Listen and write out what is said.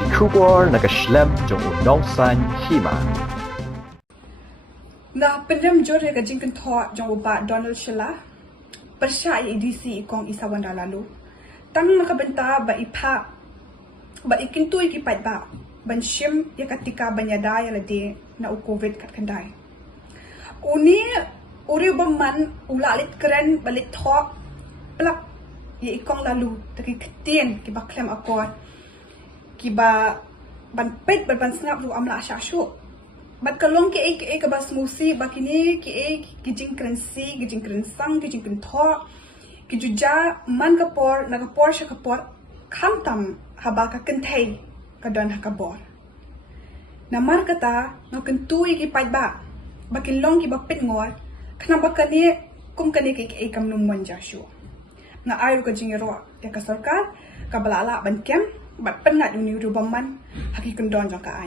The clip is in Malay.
die Kubor naga Schlem jong Nong San Hima. Na pendem jore ka jingkan tho jong ba Donald Shila persya EDC kong isa wanda lalu tang nakabenta ba ipa ba ikintu ikipat ba ban shim ya katika banyada ya lade na u covid kat kandai uni uri man ulalit keren balit tho plak ya ikong lalu taki ketien ki ba klem akor ki ba ban pet ban snap ru amla shashu bat kalong ki ek ba smusi bakini ki jing krensi ki jing krensang ki jing kentho ki juja man kapor na kapor sha kapor khamtam haba ka kenthei ka don ha kabor na mar kata no kentui ki pai ba bakin long ki ba pet ngor khna ba kani kum kani ki kam num mon ja shu na ayu ka jing ro ya ka sarkar ka balala ban kem bat penat uni ru baman hakikun don jong ka ai